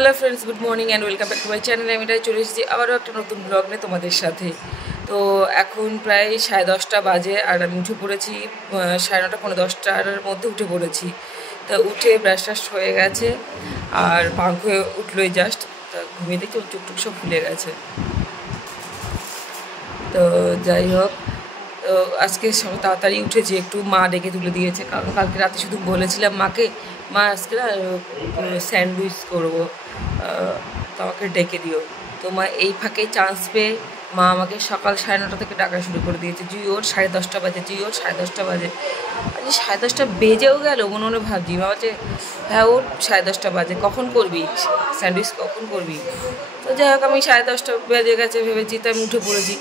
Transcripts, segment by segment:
Hello friends, good morning and welcome back to my channel. আমি এটাই চলে এসেছি আবারও একটা নতুন ব্লগ নিয়ে তোমাদের সাথে। তো এখন প্রায় 10:30 বাজে আর আমি উঠে পড়েছি 9:30 পৌনে 10টার মধ্যে উঠে পড়েছি। তা উঠে ব্রাশ ট্রাশ হয়ে গেছে আর পাঙ্ক হয়ে উঠলোই জাস্ট। তা ঘুমিয়ে দেখি চুকটুক সব ফুলে গেছে। তো যাই হোক, তো আজকে সব তাড়াতাড়ি উঠেছি, একটু মা ডেকে তুলে দিয়েছে, কারণ কালকে রাতে শুধু বলেছিলাম মাকে, মা আজকে না স্যান্ডউইচ করবো, তো আমাকে ডেকে দিও। তো মা এই ফাঁকে চান্স পেয়ে মা আমাকে সকাল 9:30 থেকে ডাকা শুরু করে দিয়েছে। জুই ওর 10:30 বাজে, জুই ওর 10:30 বাজে। আরে 10:30 বেজেও গেল, মনে মনে ভাবছি। মা বলছে হ্যাঁ ওর 10:30 বাজে, কখন করবি স্যান্ডউইচ, কখন করবি? তো যাই হোক, আমি 10:30 বেজে গেছে ভেবেছি, তো আমি উঠে পড়েছি।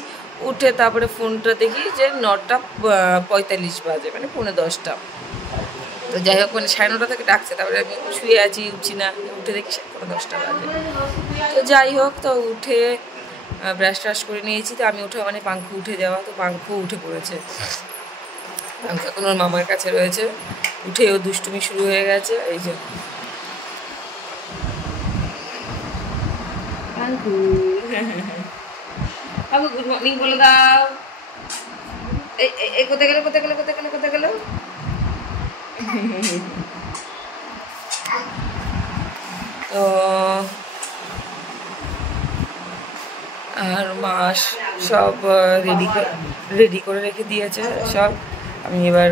উঠে তারপরে ফোনটা দেখি যে 9:45 বাজে, মানে পৌনে 10টা। তো যাই হোক, মানে 9:30 থেকে ডাকছে, তারপরে আমি শুয়ে আছি, উঠছি না, উঠে দেখি 10:15 বাজে। তো যাই হোক, তো উঠে ব্রাশ ট্রাশ করে নিয়েছি। তো আমি উঠে মানে পাঙ্খু উঠে যাওয়া, তো পাঙ্খু উঠে পড়েছে। পাঙ্খু এখন ওর মামার কাছে রয়েছে। উঠে ও দুষ্টুমি শুরু হয়ে গেছে। এই যে পাঙ্খু, বাবু গুড মর্নিং বলে দাও। এই কোথায় গেল, কোথায় গেল, কোথায় গেল, কোথায় গেল? তো আর মা সব রেডি করে রেখে দিয়েছে সব। আমি এবার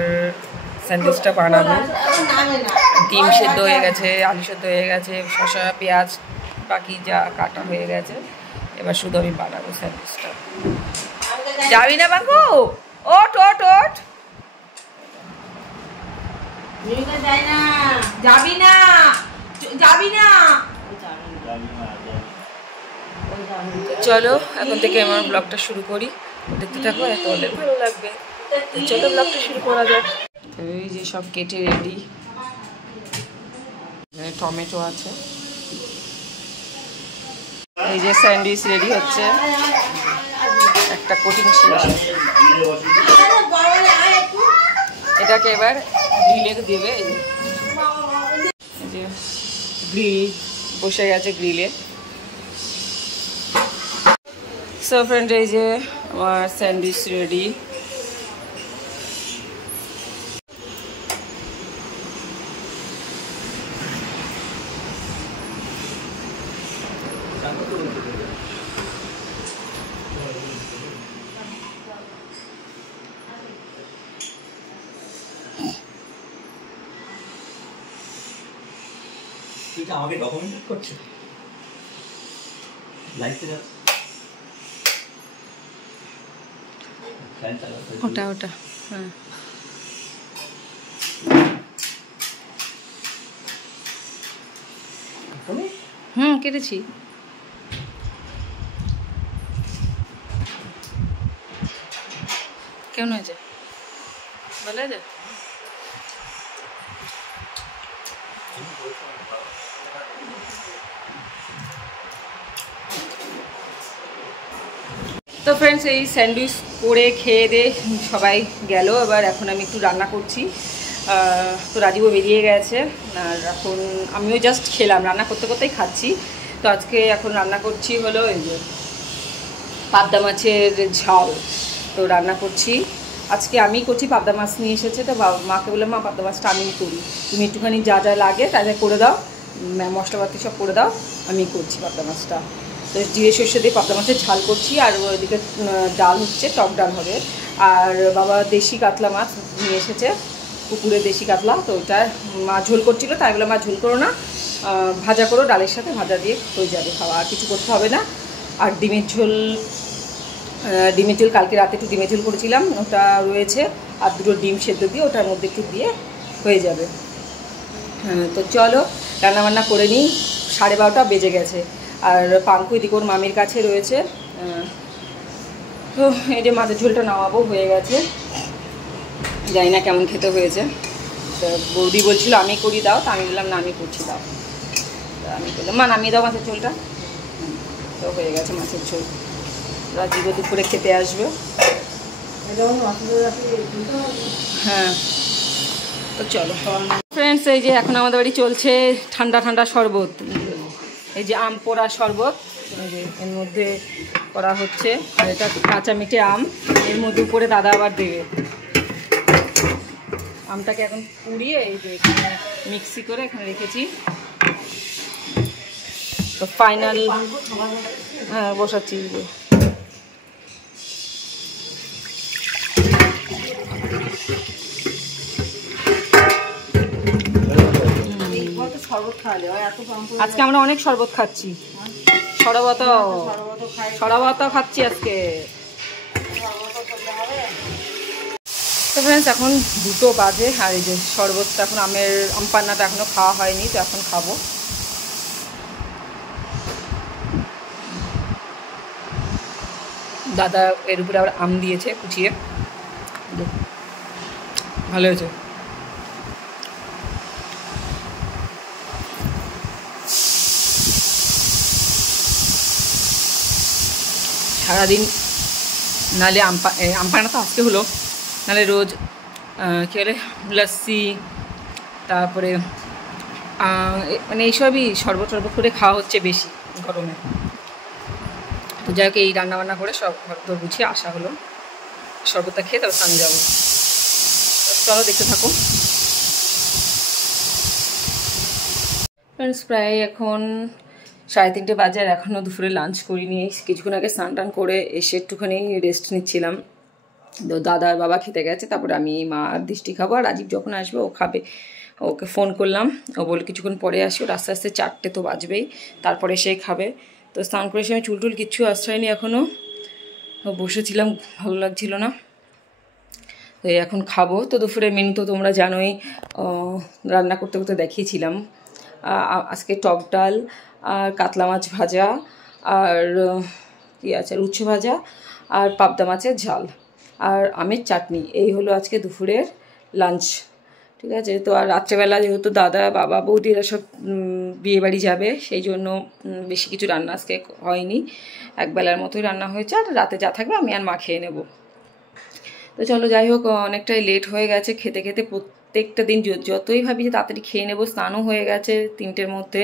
স্যান্ডউইচটা বানাবো। ডিম সেদ্ধ হয়ে গেছে, আলু সেদ্ধ হয়ে গেছে, শসা পেঁয়াজ বাকি যা কাটা হয়ে গেছে। এবার শুধু আমি বানাবো স্যান্ডউইচটা। যাবি না বাবু? ওঠ ওঠ ওঠ, যাবি না, যাবি না। চলো এখন থেকে আমার ব্লগটা শুরু করি, দেখতে থাকো, তোমাদের ভালো লাগবে। চলো ব্লগটা শুরু করা যাক। এই যে সব কেটে রেডি, টমেটো আছে, এই যে স্যান্ডউইচ রেডি হচ্ছে, একটা কোটিং শেষ। এটাকে এবার গ্রিলে দেবে। এই যে গ্রিল বসে গেছে গ্রিলে। সো ফ্রেন্ড, এই যে আমার স্যান্ডউইচ রেডি। আমাকে ডকুমেন্ট করছে লাইটে যা ওটা ওটা হ্যাঁ কেটেছি। কেমন হয়েছে ভালো হয়েছে? তো ফ্রেন্ডস, এই স্যান্ডউইচ করে খেয়ে দিয়ে সবাই গেল। এবার এখন আমি একটু রান্না করছি। তো রাজীবও বেরিয়ে গেছে আর এখন আমিও জাস্ট খেলাম, রান্না করতে করতেই খাচ্ছি। তো আজকে এখন রান্না করছি হলো এই যে পাবদা মাছের ঝাল। তো রান্না করছি আজকে আমি করছি, পাবদা মাছ নিয়ে এসেছে। তো মাকে বললাম মা পাবদা মাছটা আমি করি, তুমি একটুখানি যা যা লাগে তাই করে দাও, মশলাপাতি সব করে দাও, আমি করছি পাবদা মাছটা। তো জিরে সর্ষে দিয়ে পাবদা মাছের ঝাল করছি। আর ওইদিকে ডাল হচ্ছে, টক ডাল হবে। আর বাবা দেশি কাতলা মাছ নিয়ে এসেছে, পুকুরে দেশি কাতলা। তো ওটা মা ঝোল করছিল, তাই বলে মা ঝোল করো না, ভাজা করো, ডালের সাথে ভাজা দিয়ে হয়ে যাবে খাওয়া, আর কিছু করতে হবে না। আর ডিমের ঝোল কালকে রাতে একটু ডিমের ঝোল করেছিলাম, ওটা রয়েছে। আর দুটো ডিম সেদ্ধ দিয়ে ওটার মধ্যে একটু দিয়ে হয়ে যাবে। হ্যাঁ, তো চলো রান্নাবান্না করে নিই। 12:30 বেজে গেছে। আর পাঙ্কু এদিকে ওর মামির কাছে রয়েছে। তো এই যে মাছের ঝোলটা নামাবো, হয়ে গেছে। জানি না কেমন খেতে হয়েছে। তো বৌদি বলছিল আমি করি দাও, তো আমি বললাম না আমি করছি, দাও। তো আমি বললাম মা নামিয়ে দাও মাছের ঝোলটা। তো হয়ে গেছে মাছের ঝোল। রাজীব দুপুরে খেতে আসবে। হ্যাঁ, তো চলো ফ্রেন্ডস, এই যে এখন আমাদের বাড়ি চলছে ঠান্ডা ঠান্ডা শরবত। এই যে আম পোড়া শরবত, এই যে এর মধ্যে করা হচ্ছে। আর এটা কাঁচা মিঠে আম, এর মধ্যে উপরে দাদা আবার দেবে। আমটাকে এখন পুড়িয়ে এই যে এখানে মিক্সি করে এখানে রেখেছি। তো ফাইনাল হ্যাঁ বসাচ্ছি। আজকে আমরা অনেক শরবত খাচ্ছি, শরবত খাচ্ছি আজকে। তো ফ্রেন্ডস এখন 2টো বাজে, আর এই যে শরবতটা এখন আম পান্নাটা এখনো খাওয়া হয়নি, তো এখন খাবো। দাদা এর উপরে আবার আম দিয়েছে কুচিয়ে, ভালো হয়েছে। সারাদিন নাহলে আম পান্না তো আজকে হলো, নাহলে রোজ কী বলে লস্যি, তারপরে মানে এইসবই শরবত করে খাওয়া হচ্ছে বেশি গরমে। তো যাই হোক এই রান্নাবান্না করে সব ঘর গুছিয়ে আসা হলো, শরবতটা খেয়ে তারপর স্নানে যাবো। চলো দেখতে থাকো। ফ্রেন্ডস প্রায় এখন 3:30 বাজে, আর এখনও দুপুরে লাঞ্চ করিনি। কিছুক্ষণ আগে স্নান টান করে এসে একটুখানি রেস্ট নিচ্ছিলাম। তো দাদা আর বাবা খেতে গেছে, তারপরে আমি মা আর দৃষ্টি খাবো। আর রাজীব যখন আসবে ও খাবে, ওকে ফোন করলাম, ও বলে কিছুক্ষণ পরে আসি, ওর আস্তে আস্তে 4টে তো বাজবেই, তারপরে সে খাবে। তো স্নান করে এসে আমি চুল কিচ্ছু আশ্রয়নি, এখনও বসেছিলাম, ভালো লাগছিল না। তো এখন খাবো। তো দুপুরে মেনু তো তোমরা জানোই, রান্না করতে করতে দেখিয়েছিলাম। আজকে টক ডাল আর কাতলা মাছ ভাজা, আর কী আছে উচ্ছে ভাজা, আর পাবদা মাছের ঝাল, আর আমের চাটনি। এই হলো আজকে দুপুরের লাঞ্চ, ঠিক আছে। তো আর রাত্রেবেলা যেহেতু দাদা বাবা বৌদি এরা সব বিয়েবাড়ি যাবে, সেই জন্য বেশি কিছু রান্না আজকে হয়নি, একবেলার মতোই রান্না হয়েছে। আর রাতে যা থাকবে আমি আর মা খেয়ে নেব। তো চলো যাই হোক, অনেকটাই লেট হয়ে গেছে খেতে খেতে। প্রত্যেকটা দিন যতই ভাবি যে তাড়াতাড়ি খেয়ে নেবো, স্নানও হয়ে গেছে 3টের মধ্যে।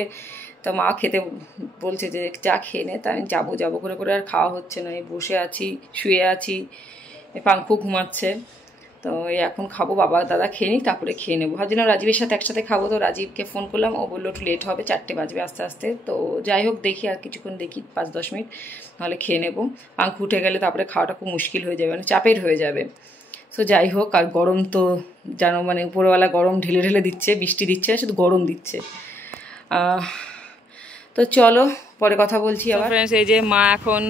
তো মা খেতে বলছে যে যা খেয়ে নে, তা আমি যাবো করে আর খাওয়া হচ্ছে না। এই বসে আছি, শুয়ে আছি, পাঙ্খু ঘুমাচ্ছে। তো এখন খাবো, বাবা দাদা খেয়ে নিই, তারপরে খেয়ে নেবো। ভাবছিলাম রাজীবের সাথে একসাথে খাবো, তো রাজীবকে ফোন করলাম, ও বললো একটু লেট হবে, 4টে বাজবে আস্তে আস্তে। তো যাই হোক দেখি, আর কিছুক্ষণ দেখি 5-10 মিনিট, নাহলে খেয়ে নেবো। পাঙ্খু উঠে গেলে তারপরে খাওয়াটা খুব মুশকিল হয়ে যাবে, মানে চাপের হয়ে যাবে। সো যাই হোক, আর গরম তো জানো, মানে উপরওয়ালা গরম ঢেলে দিচ্ছে, বৃষ্টি দিচ্ছে, শুধু গরম দিচ্ছে। তো চলো পরে কথা বলছি আবার। ফ্রেন্ডস এই যে মা এখন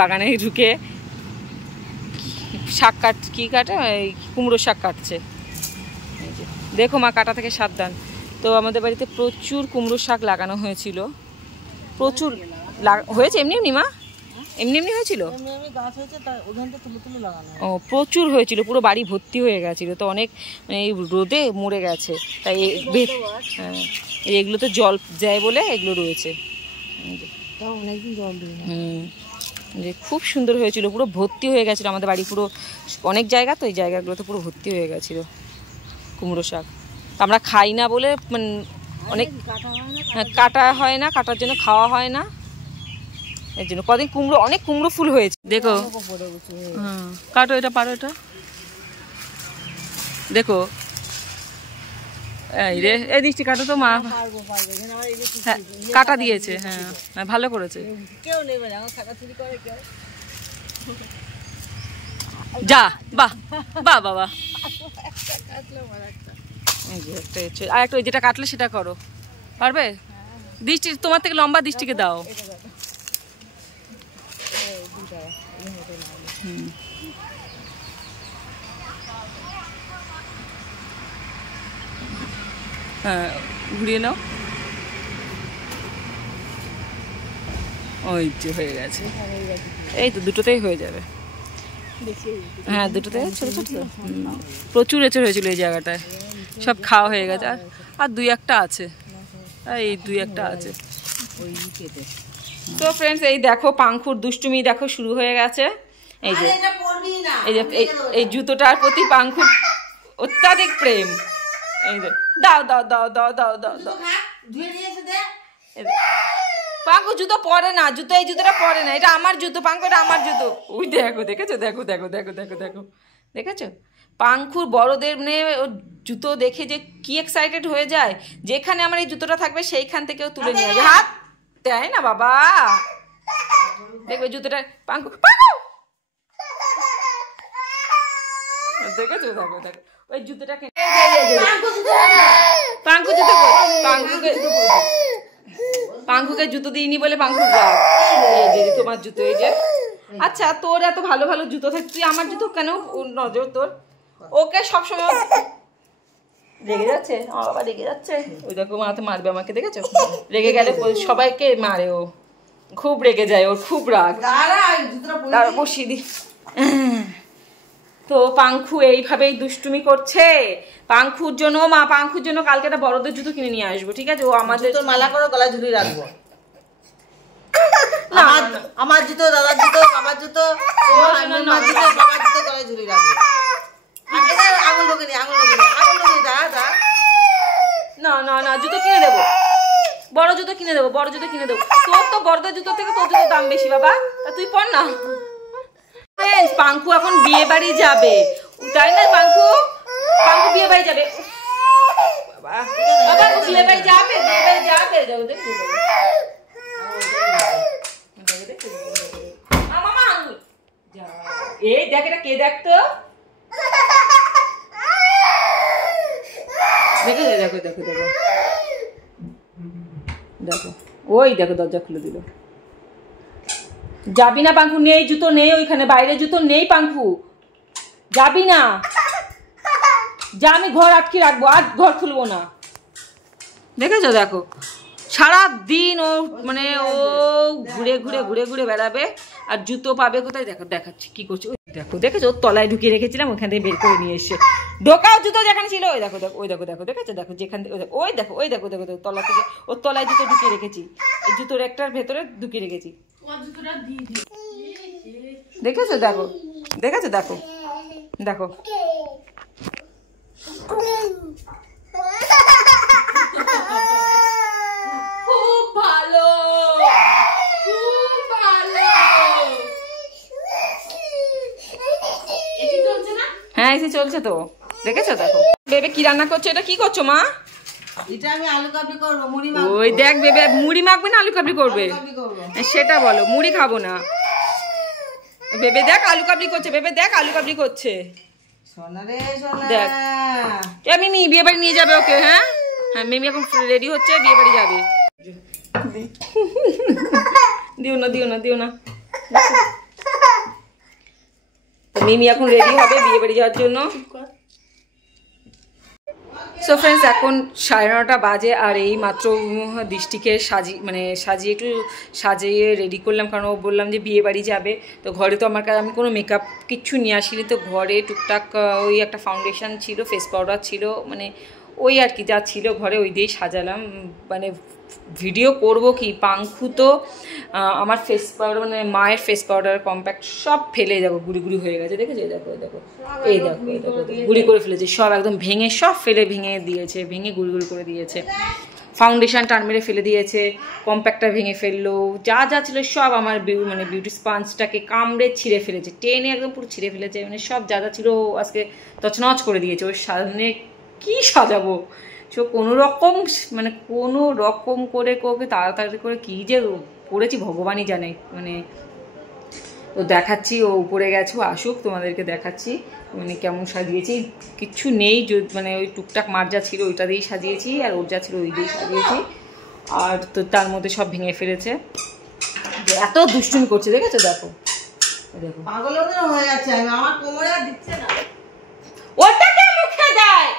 বাগানে ঢুকে শাক কাটে, কুমড়ো শাক কাটছে। এই যে দেখো মা, কাটা থেকে সাবধান। তো আমাদের বাড়িতে প্রচুর কুমড়ো শাক লাগানো হয়েছিল, প্রচুর হয়েছে। এমনি মা এমনি হয়েছিল, ও প্রচুর হয়েছিল, পুরো বাড়ি ভর্তি হয়ে গেছিলো। তো অনেক মানে এই রোদে মরে গেছে, তাই হ্যাঁ এগুলোতে জল যায় বলে এগুলো রয়েছে। অনেকদিন জল যে খুব সুন্দর হয়েছিল, পুরো ভর্তি হয়ে গেছিলো আমাদের বাড়ি, পুরো অনেক জায়গা, তো এই জায়গাগুলোতে পুরো ভর্তি হয়ে গেছিলো কুমড়ো শাক। আমরা খাই না বলে মানে অনেক কাটা হয় না, কাটার জন্য খাওয়া হয় না, এর জন্য কদিন অনেক কুমড়ো ফুল হয়েছে। দেখো হ্যাঁ, কাটো এটা, পারো এটা, দেখো এই রে, এই দৃষ্টি কাটো তো মা, কাটা দিয়েছে, হ্যাঁ ভালো করেছে। যা বাহ বাবা, আর একটা যেটা কাটলে সেটা করো, পারবে? দৃষ্টি তোমার থেকে লম্বা, দৃষ্টিকে দাও। হ্যাঁ ঘুরিয়ে নাও, ওই যে হয়ে গেছে, এই তো দুটোতেই হয়ে যাবে। হ্যাঁ দুটোতে ছোটো ছোটো, প্রচুর এঁচড় হয়েছিল এই জায়গাটায়, সব খাওয়া হয়ে গেছে। আর 2-1টা আছে, এই 2-1টা আছে। তো ফ্রেন্ডস এই দেখো পাঙ্খুর দুষ্টুমি দেখো শুরু হয়ে গেছে। এই যে এই জুতোটার প্রতি পাঙ্খুর অত্যাধিক প্রেম। এই যে দাও দাও দাও দাও দাও দাও দাও, পাঙ্কু জুতো পরে না, জুতো এই জুতোটা পরে না, এটা আমার জুতো পাঙ্কু, এটা আমার জুতো। ওই দেখো, দেখেছো, দেখো দেখো দেখো দেখো দেখো দেখেছো পাঙ্কুর বড়দের মানে ওর জুতো দেখে যে কি এক্সাইটেড হয়ে যায়, যেখানে আমার এই জুতোটা থাকবে সেইখান থেকেও তুলে নিয়ে যাবে, হাত দেয় না বাবা। দেখবে জুতোটা পাঙ্কু দেখেছো, দেখো দেখো ওই জুতোটাকে পাঙ্কু জুতো পাঙ্কুকে জুতো দিইনি বলে পাঙ্কু তোমার জুতো এই যে। আচ্ছা তোর এত ভালো ভালো জুতো থাকে, তুই আমার জুতো কেন নজর তোর? ওকে সবসময় রেগে যাচ্ছে, আমার বাবা রেগে যাচ্ছে, ওই দেখো মাথা মারবে আমাকে, দেখেছো? রেগে গেলে সবাইকে মারে, ও খুব রেগে যায়, ওর খুব রাগ। তার বসিয়ে দি। তো পাঙ্কু এইভাবেই দুষ্টুমি করছে। পাঙ্কুর জন্য মা, পাঙ্কুর জন্য কালকে একটা বড়দের জুতো কিনে নিয়ে আসবো, ঠিক আছে? ও আমাদের তো মালা করে গলায় ঝুলিয়ে রাখবো। আমার জুতো, দাদার জুতো, বাবার জুতো, বাবার জুতো গলায় ঝুলিয়ে রাখবো। আঙুল বকে নি, আঙুল বকে নি, আঙুল বকে নি, দাদা। না না না, জুতো কিনে দেবো, বড় জুতো কিনে দেবো, বড় জুতো কিনে দেবো। তোর তো বড়দের জুতো থেকে তোর জুতোর দাম বেশি বাবা, তা তুই পর না। পাঙ্কু এখন বিয়ে বাড়ি যাবে, তাই না? পাঙ্কু পাঙ্কু বিয়ে বাড়ি যাবে, বাবা বিয়ে বাড়ি যাবে, বিয়ে বাড়ি যাবে, যাবো দেখি এই দেখ, এটা কে দেখতো, দেখো দেখো দেখো দেখো দেখো, ওই দেখো দরজা খুলে দিল। যাবি না পাঙ্কু, নেই জুতো নেই ওইখানে, বাইরে জুতো নেই পাঙ্কু, যাবি না, যা, আমি ঘর আটকে রাখবো, আর ঘর খুলবো না। দেখেছো, দেখো সারাদিন ও মানে ও ঘুরে ঘুরে ঘুরে ঘুরে বেড়াবে, আর জুতো পাবে কোথায়? দেখো দেখাচ্ছি কি করছে, ওই দেখো, দেখেছো? ওর তলায় ঢুকিয়ে রেখেছিলাম, ওখান থেকে বের করে নিয়ে এসছে। ঢোকাও জুতো যেখানে ছিল, ওই দেখো দেখো, ওই দেখো দেখো, দেখেছো? দেখো যেখান থেকে, ওই দেখো, ওই দেখো দেখো দেখো, তলা থেকে ওর তলায় জুতো ঢুকিয়ে রেখেছি, এই জুতোর একটার ভেতরে ঢুকিয়ে রেখেছি, দেখেছো? দেখো দেখেছো, দেখো দেখো খুব ভালো, খুব ভালো। হ্যাঁ এসে চলছে তো, দেখেছো? দেখো বেবে কি রান্না করছো, এটা কি করছো মা? এটা আমি আলু কাবলি করব, মুড়ি মাখবো। ওই দেখ বেবে, মুড়ি মাখবে না আলু কাবলি করবে? সেটা বলো, মুড়ি খাবো না। বেবে দেখ আলু কাবলি করছে, বেবে দেখ আলু কাবলি করছে, সোনা রে সোনা। দেখ মিমি বিয়ে বাড়ি নিয়ে যাবে ওকে, হ্যাঁ হ্যাঁ, মিমি এখন রেডি হচ্ছে, বিয়ে বাড়ি যাবে। দিও না দিও না দিও না, মিমি এখন রেডি হবে বিয়ে বাড়ি যাওয়ার জন্য। সো ফ্রেন্ডস, এখন 9:30 বাজে, আর এই মাত্র দৃষ্টিকে সাজিয়ে একটু সাজিয়ে রেডি করলাম, কারণ ও বললাম যে বিয়ে বাড়ি যাবে। তো ঘরে তো আমার কাছে আমি কোনো মেকআপ কিচ্ছু নিয়ে আসিনি, তো ঘরে টুকটাক ওই একটা ফাউন্ডেশন ছিল, ফেস পাউডার ছিল, মানে ওই আর কি যা ছিল ঘরে ওই দিয়েই সাজালাম। মানে ভিডিও করব কি, পাঙ্কু তো আমার ফেস পাউডার মানে মায়ের ফেস পাউডার কম্প্যাক্ট সব ফেলে যাবো, গুড়ি গুড়ি হয়ে গেছে, দেখেছো? দেখো দেখো, এই দেখো গুড়ি করে ফেলেছে সব, একদম ভেঙে সব ভেঙে দিয়েছে, ভেঙে গুড়ি গুড়ি করে দিয়েছে। ফাউন্ডেশন টান মেরে ফেলে দিয়েছে, কম্প্যাক্টটা ভেঙে ফেললো, যা যা ছিল সব আমার মানে বিউটি স্পঞ্জটাকে কামড়ে ছিঁড়ে ফেলেছে, টেনে একদম পুরো ছিঁড়ে ফেলেছে, মানে সব যা যা ছিল আজকে তছনছ করে দিয়েছে। ওর সামনে কি সাজাবো, সো কোনো রকম করে ওকে তাড়াতাড়ি করে কী যে করেছি ভগবানই জানে। মানে তো দেখাচ্ছি, ও উপরে গেছে, ও আসুক তোমাদেরকে দেখাচ্ছি মানে কেমন সাজিয়েছি। কিচ্ছু নেই, মানে ওই টুকটাক মার যা ছিল ওইটা দিয়েই সাজিয়েছি, আর ওর যা ছিল ওই দিয়েই সাজিয়েছি, আর তো তার মধ্যে সব ভেঙে ফেলেছে। এত দুষ্টুমি করছে, দেখেছো? দেখো দেখো পাগলের মতো হয়ে যাচ্ছে, আমার কোমরে আর দিচ্ছে না। ওটাকে মুখে দেয়,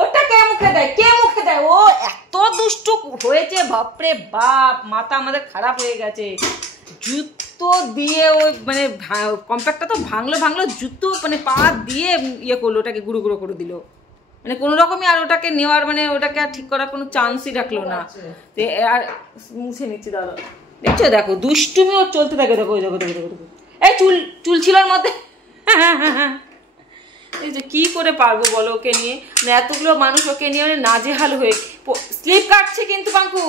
ওটাকে মুখে দেয়, কে মুখে দেয়? ও এত দুষ্টু হয়েছে, বাপরে বাপ, মাথা আমাদের খারাপ হয়ে গেছে। জুতো দিয়ে ওই মানে কম্প্যাক্টটা তো ভাঙলো, জুতো মানে পা দিয়ে ইয়ে করলো, ওটাকে গুঁড়ো গুঁড়ো করে দিল, মানে কোনো রকমই আর ওটাকে নেওয়ার মানে ওটাকে আর ঠিক করার কোনো চান্সই রাখলো না। আর মুছে নিচ্ছি দাদা, দেখছো? দেখো দুষ্টুমি ওর চলতে থাকে, দেখো দেখো দেখো দেখো, এই চুল ছিল ওর মধ্যে। এই যে কি করে পারবো বলো ওকে নিয়ে, মানে এতগুলো মানুষ ওকে নিয়ে মানে নাজেহাল হয়ে, স্লিপ কাটছে কিন্তু পাঙ্কু,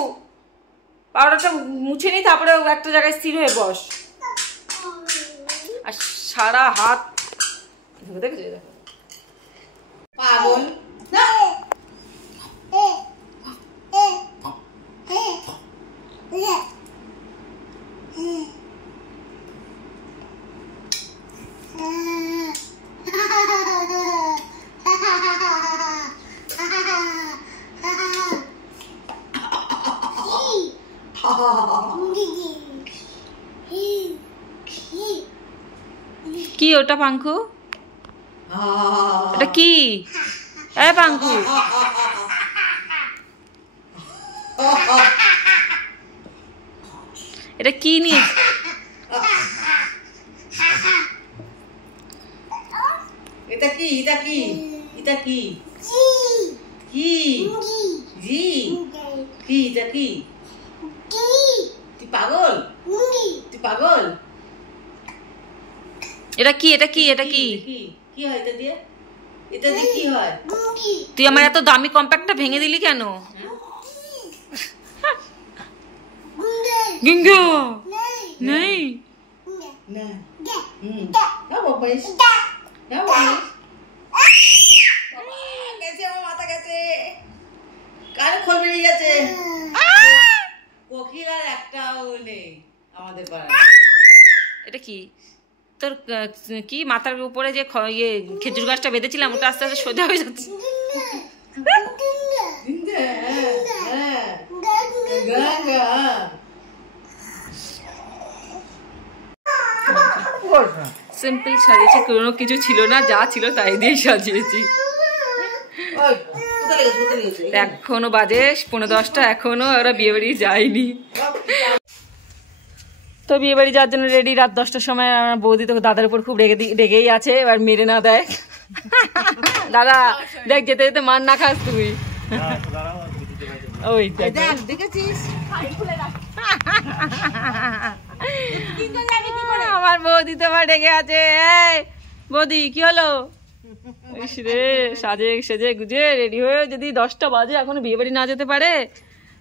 পাউডারটা মুছে নি, তারপরে একটা জায়গায় স্থির হয়ে বস। আর সারা হাত দেখেছো পাগল না। কি ওটা পাঙ্কু? এটা কি পাঙ্কু? এটা কি নিয়ে? এটা কি? এটা কি? এটা কি? কি? জি কি? এটা কি? তুই পাগল? তুই পাগল? এটা কি? এটা কি? এটা কি? কি হয় এটা দিয়ে? এটা দিয়ে কি হয়? তুই আমার এত দামি কম্প্যাক্টটা ভেঙে দিলি কেন? গিঙ্গো নেই না। না বাবা এসে। না বাবা গেছে, আমার মাথা গেছে, কানে খোল বেরিয়ে গেছে। কোকিল আর একটাও নেই আমাদের পাড়ায়। এটা কি তোর? কি মাথার উপরে যে ইয়ে খেজুর গাছটা বেঁধেছিলাম ওটা আস্তে আস্তে সোজা হয়ে যাচ্ছে। সিম্পল সাজিয়েছি, কোনো কিছু ছিল না, যা ছিল তাই দিয়ে সাজিয়েছি। এখনো বাজে 9:10, এখনো ওরা বিয়ে বাড়ি যায়নি। তো বিয়ে বাড়ি যাওয়ার জন্য রেডি। রাত 10টার সময় আমার বৌদি তো দাদার উপর খুব রেগেই আছে, এবার মেরে না দেয়। দাদা দেখ, যেতে যেতে মার না খাস তুই। ওই দেখেছিস আমার বৌদি তোমার রেগে আছে। এই বৌদি কি হলো? রে সাজে সেজে গুজে রেডি হয়ে যদি 10টা বাজে এখনো বিয়ে বাড়ি না যেতে পারে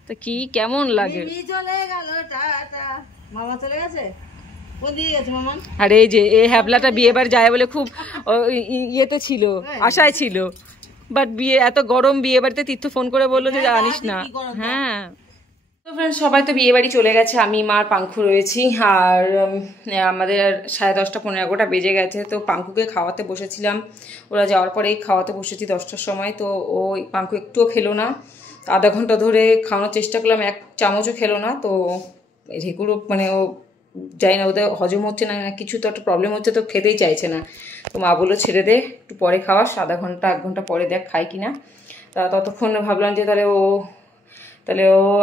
তো কি কেমন লাগে? চলে গেল, টাটা। মামা চলে গেছে? কোথায় গেছে মামা? আর এই যে এই হ্যাবলাটা বিয়ে বাড়ি যায় বলে খুব ইয়েতে ছিল, আশায় ছিল, বাট বিয়ে এত গরম বিয়ে বাড়িতে তীর্থ ফোন করে বললো যে জানিস না। হ্যাঁ তো ফ্রেন্ডস, সবাই তো বিয়ে বাড়ি চলে গেছে, আমি মার পাঙ্কু রয়েছি। আর আমাদের 10:30 15 বেজে গেছে। তো পাঙ্কুকে খাওয়াতে বসেছিলাম, ওরা যাওয়ার পরেই খাওয়াতে বসেছি 10টার সময়। তো ওই পাঙ্কু একটুও খেলো না, আধা ঘন্টা ধরে খাওয়ানোর চেষ্টা করলাম, 1 চামচও খেলো না। তো রেগুলো মানে ও যাই না, ওদের হজম হচ্ছে না, কিছু তো একটা প্রবলেম হচ্ছে, তো খেতেই চাইছে না। তো মা বললো ছেড়ে দে, একটু পরে খাওয়াস, আধা ঘন্টা 1 ঘন্টা পরে দেখ খাই কিনা। তা ততক্ষণ ভাবলাম যে তাহলে ও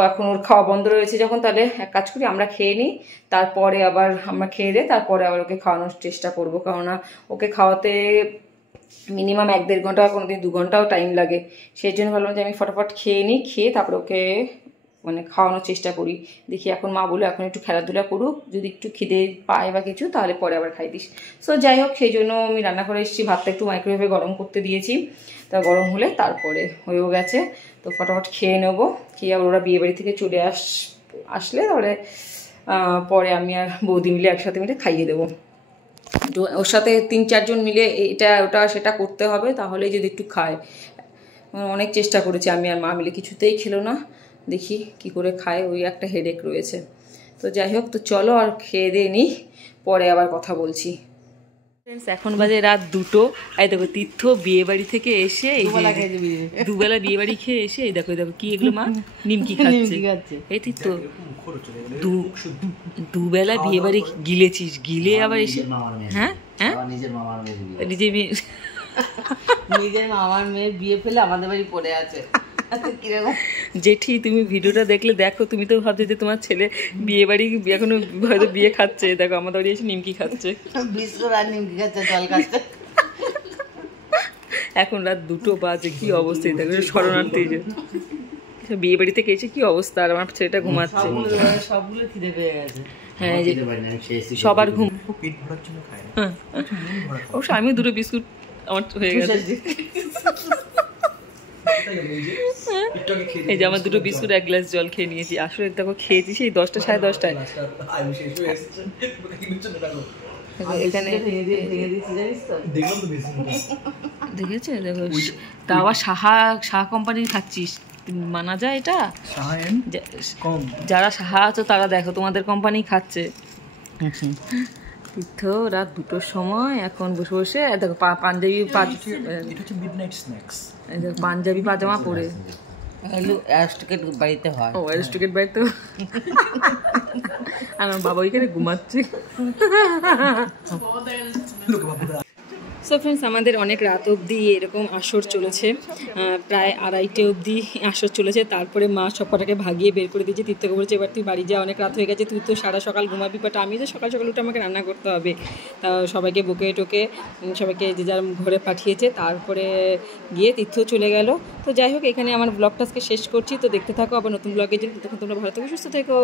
এখন ওর খাওয়া বন্ধ রয়েছে যখন, তাহলে এক কাজ করি আমরা খেয়ে নিই, তারপরে আবার আমরা খেয়ে দে, তারপরে আবার ওকে খাওয়ানোর চেষ্টা করবো। কেননা ওকে খাওয়াতে মিনিমাম 1-1.5 ঘন্টা, কোনোদিন 2 ঘন্টাও টাইম লাগে। সেই জন্য ভাবলাম যে আমি ফটাফট খেয়ে নিই, খেয়ে তারপরে ওকে মানে খাওয়ানোর চেষ্টা করি। দেখি এখন মা বলে এখন একটু খেলাধুলা করুক, যদি একটু খিদে পায় বা কিছু তাহলে পরে আবার খাই দিস। সো যাই হোক, সেই জন্য আমি রান্না করে এসেছি, ভাতটা একটু মাইক্রোওয়েভে গরম করতে দিয়েছি, তা গরম হলে তারপরে হয়েও গেছে। তো ফটাফট খেয়ে নেবো, খেয়ে আবার ওরা বিয়েবাড়ি থেকে চলে আসলে তাহলে পরে আমি আর বৌদি মিলে একসাথে মিলে খাইয়ে দেবো। তো ওর সাথে 3-4 জন মিলে এটা ওটা সেটা করতে হবে, তাহলে যদি একটু খায়। অনেক চেষ্টা করেছি আমি আর মা মিলে, কিছুতেই খেলো না। দেখি কি করে খায়, ওই একটা হেডেক রয়েছে। তো যাই হোক, তো চলো আর খেয়ে দিয়ে নিই, পরে আবার কথা বলছি। এখন বাজে রাত 2টো। এই দেখো তীর্থ বিয়ে বাড়ি থেকে এসে দুবেলা বিয়ে বাড়ি খেয়ে এসে এই দেখো কি এগুলো মা নিমকি খাচ্ছে। এই তীর্থ দুবেলা বিয়ে বাড়ি গিলেছিস, গিলে আবার এসে হ্যাঁ হ্যাঁ নিজের মামার মেয়ের বিয়ে ফেলে আমাদের বাড়ি পড়ে আছে। জেঠি তুমি ভিডিওটা দেখলে দেখো, তুমি তো ভাবছো যে তোমার ছেলে বিয়ে বাড়ি এখনো হয়তো বিয়ে খাচ্ছে, দেখো আমাদের বাড়ি এসে নিমকি খাচ্ছে, বিস্কুট আর নিমকি খাচ্ছে, জল খাচ্ছে। এখন রাত 2টো বাজে, কি অবস্থা দেখো, শরণার্থী যে বিয়ে বাড়ি থেকে এসে কি অবস্থা। আর আমার ছেলেটা ঘুমাচ্ছে, সবগুলো খিদে পেয়ে গেছে। হ্যাঁ সবার ঘুম, অবশ্য আমিও 2টো বিস্কুট আমার হয়ে গেছে। এই যে আমার দুটো বিস্কুট এক গ্লাস জল খেয়ে নিয়েছি। আসলে দেখো খেয়েছি সেই 10টা সাড়ে 10টায়। এখানে দেখেছে দেখো, তা আবার সাহা কোম্পানির খাচ্ছিস, মানা যায় এটা? যারা সাহা আছো তারা দেখো তোমাদের কোম্পানি খাচ্ছে। তীর্থ রাত 2টোর সময় এখন বসে বসে দেখো পাঞ্জাবি পাজামা পরে অ্যারিস্টোক্রেট বাড়িতে হয়। ও অ্যারিস্টোক্রেট বাড়িতে। আর আমার বাবা ওইখানে ঘুমাচ্ছে। সো ফ্রেন্ডস, আমাদের অনেক রাত অবধি এরকম আসর চলেছে, প্রায় 2:30 অবধি আসর চলেছে। তারপরে মা সব কটাকে ভাগিয়ে বের করে দিয়েছে। তীর্থকে বলছে এবার তুই বাড়ি যা, অনেক রাত হয়ে গেছে, তুই তো সারা সকাল ঘুমাবি, বাট আমি তো সকাল সকাল উঠে আমাকে রান্না করতে হবে। তা সবাইকে বকে টোকে সবাইকে যে যার ঘরে পাঠিয়েছে। তারপরে গিয়ে তীর্থ চলে গেল। তো যাই হোক, এখানে আমার ব্লগটা আজকে শেষ করছি। তো দেখতে থাকো আবার নতুন ব্লগের জন্য। তখন তোমরা ভালো থেকো, সুস্থ থেকো।